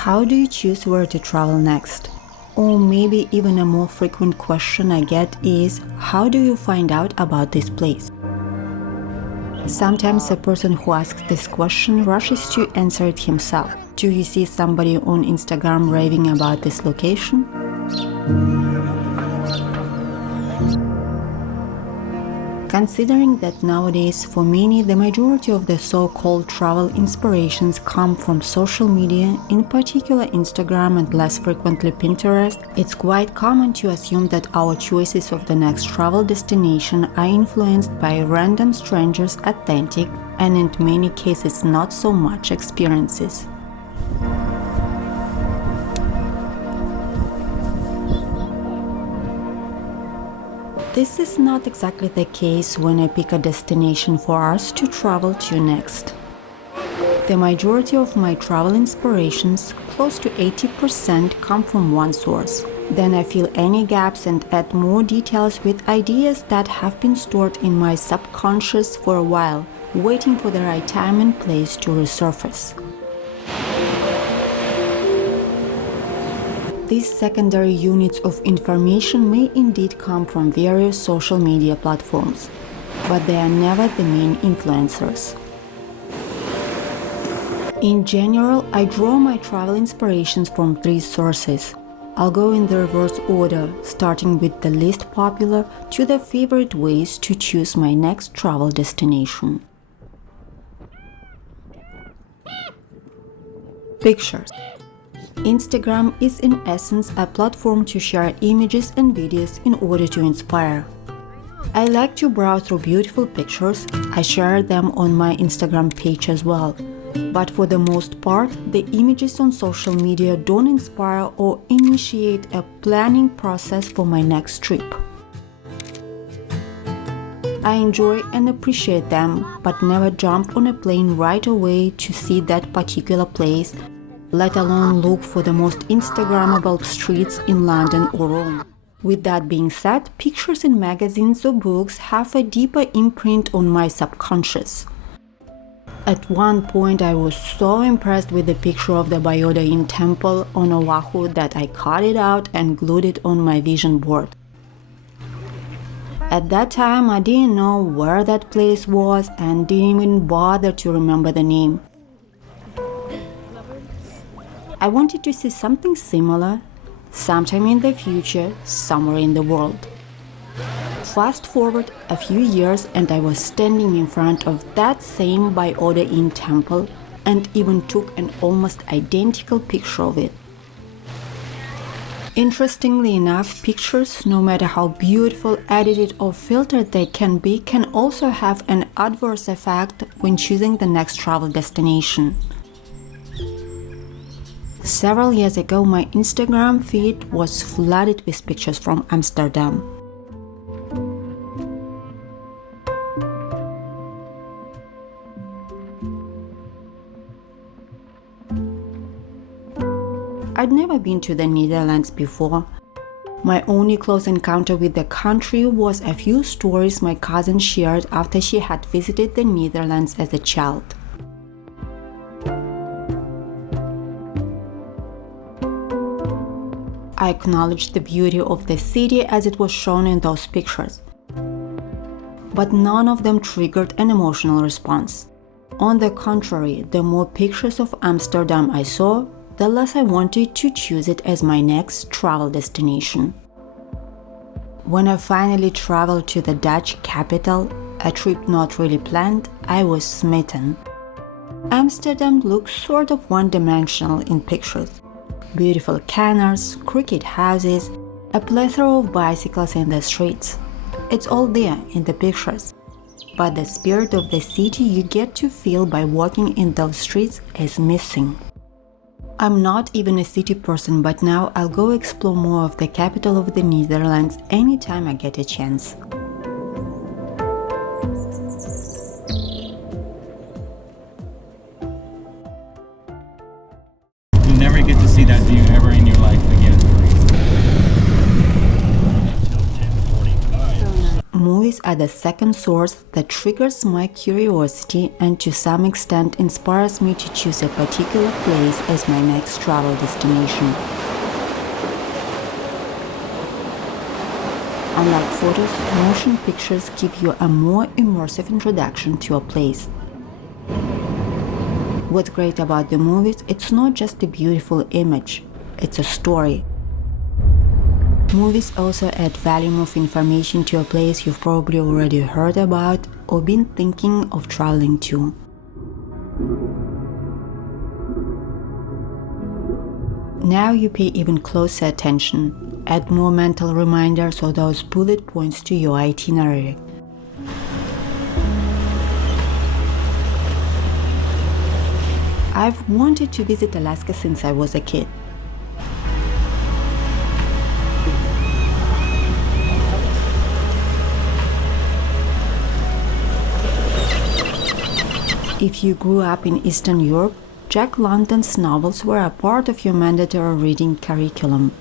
How do you choose where to travel next? Or maybe even a more frequent question I get is, how do you find out about this place? Sometimes the person who asks this question rushes to answer it himself. Do you see somebody on Instagram raving about this location? Considering that nowadays, for many, the majority of the so-called travel inspirations come from social media, in particular Instagram and less frequently Pinterest, it's quite common to assume that our choices of the next travel destination are influenced by random strangers' authentic and in many cases not so much experiences. This is not exactly the case when I pick a destination for us to travel to next. The majority of my travel inspirations, close to 80%, come from one source. Then I fill any gaps and add more details with ideas that have been stored in my subconscious for a while, waiting for the right time and place to resurface. These secondary units of information may indeed come from various social media platforms, but they are never the main influencers. In general, I draw my travel inspirations from 3 sources. I'll go in the reverse order, starting with the least popular to the favorite ways to choose my next travel destination. Pictures. Instagram is in essence a platform to share images and videos in order to inspire. I like to browse through beautiful pictures. I share them on my Instagram page as well. But for the most part, the images on social media don't inspire or initiate a planning process for my next trip. I enjoy and appreciate them, but never jump on a plane right away to see that particular place, let alone look for the most Instagrammable streets in London or Rome. With that being said, pictures in magazines or books have a deeper imprint on my subconscious. At one point, I was so impressed with the picture of the Byoda-in temple on Oahu that I cut it out and glued it on my vision board. At that time, I didn't know where that place was and didn't even bother to remember the name. I wanted to see something similar, sometime in the future, somewhere in the world. Fast forward a few years and I was standing in front of that same Byoda-in temple and even took an almost identical picture of it. Interestingly enough, pictures, no matter how beautiful, edited or filtered they can be, can also have an adverse effect when choosing the next travel destination. Several years ago, my Instagram feed was flooded with pictures from Amsterdam. I'd never been to the Netherlands before. My only close encounter with the country was a few stories my cousin shared after she had visited the Netherlands as a child. I acknowledged the beauty of the city as it was shown in those pictures, but none of them triggered an emotional response. On the contrary, the more pictures of Amsterdam I saw, the less I wanted to choose it as my next travel destination. When I finally traveled to the Dutch capital, a trip not really planned, I was smitten. Amsterdam looks sort of one-dimensional in pictures. Beautiful canals, cricket houses, a plethora of bicycles in the streets. It's all there in the pictures. But the spirit of the city you get to feel by walking in those streets is missing. I'm not even a city person, but now I'll go explore more of the capital of the Netherlands anytime I get a chance. You'll never get to see that view ever in your life again. Movies are the second source that triggers my curiosity and to some extent inspires me to choose a particular place as my next travel destination. Unlike photos, motion pictures give you a more immersive introduction to a place. What's great about the movies, it's not just a beautiful image, it's a story. Movies also add volume of information to a place you've probably already heard about or been thinking of traveling to. Now you pay even closer attention, add more mental reminders or those bullet points to your itinerary. I've wanted to visit Alaska since I was a kid. If you grew up in Eastern Europe, Jack London's novels were a part of your mandatory reading curriculum.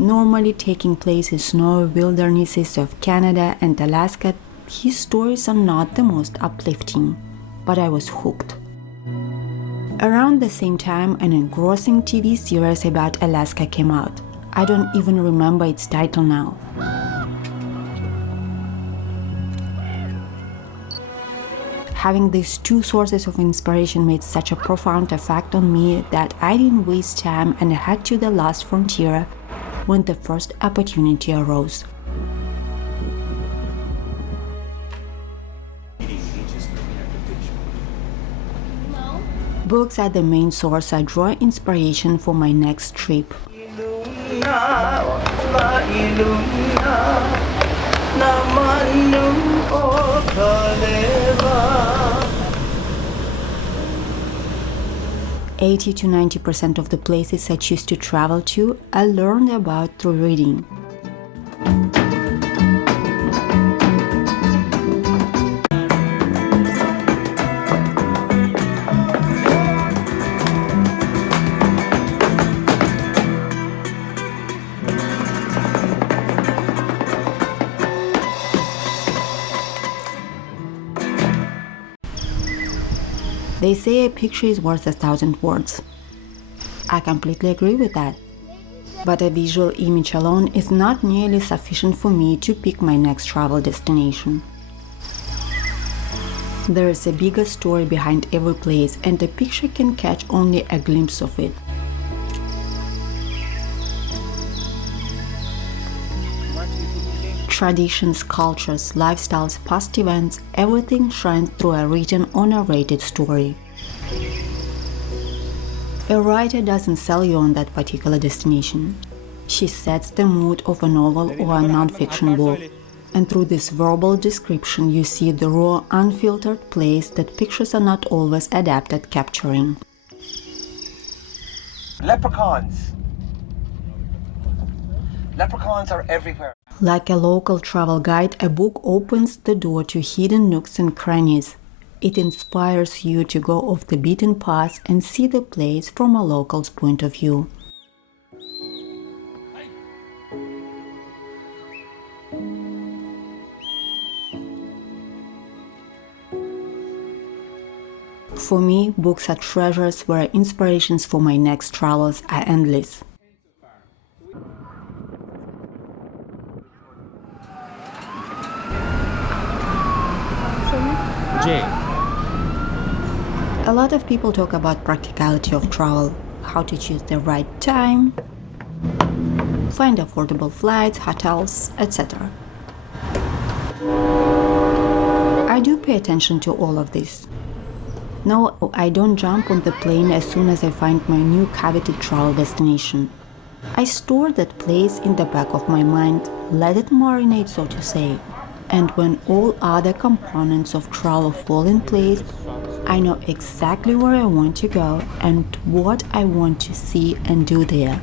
Normally taking place in snowy wildernesses of Canada and Alaska, his stories are not the most uplifting, but I was hooked. Around the same time, an engrossing TV series about Alaska came out. I don't even remember its title now. Having these two sources of inspiration made such a profound effect on me that I didn't waste time and head to the last frontier when the first opportunity arose. Books are the main source I draw inspiration for my next trip. 80 to 90% of the places I choose to travel to, I learned about through reading. They say a picture is worth 1,000 words. I completely agree with that. But a visual image alone is not nearly sufficient for me to pick my next travel destination. There is a bigger story behind every place, and a picture can catch only a glimpse of it. Traditions, cultures, lifestyles, past events, everything shines through a written or narrated story. A writer doesn't sell you on that particular destination. She sets the mood of a novel or a non-fiction book, and through this verbal description you see the raw, unfiltered place that pictures are not always adept at capturing. Leprechauns. Leprechauns are everywhere. Like a local travel guide, a book opens the door to hidden nooks and crannies. It inspires you to go off the beaten path and see the place from a local's point of view. For me, books are treasures where inspirations for my next travels are endless. A lot of people talk about practicality of travel, how to choose the right time, find affordable flights, hotels, etc. I do pay attention to all of this. No, I don't jump on the plane as soon as I find my new coveted travel destination. I store that place in the back of my mind, let it marinate, so to say. And when all other components of travel fall in place, I know exactly where I want to go and what I want to see and do there.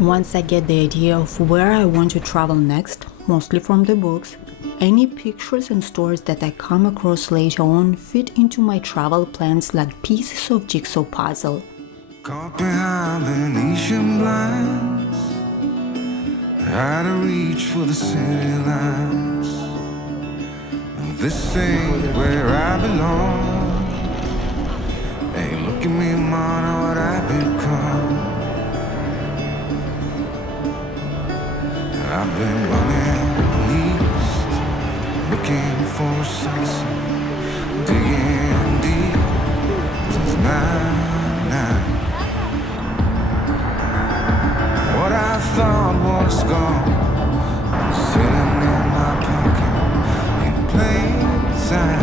Once I get the idea of where I want to travel next, mostly from the books, any pictures and stories that I come across later on fit into my travel plans like pieces of jigsaw puzzle. Caught behind Venetian blinds, Try to reach for the city lights. This ain't where I belong. Hey, look at me, man, what I've become. I've been running east, looking for sunset, digging deep since 99. What I thought was gone, sitting in my pocket in plain sight.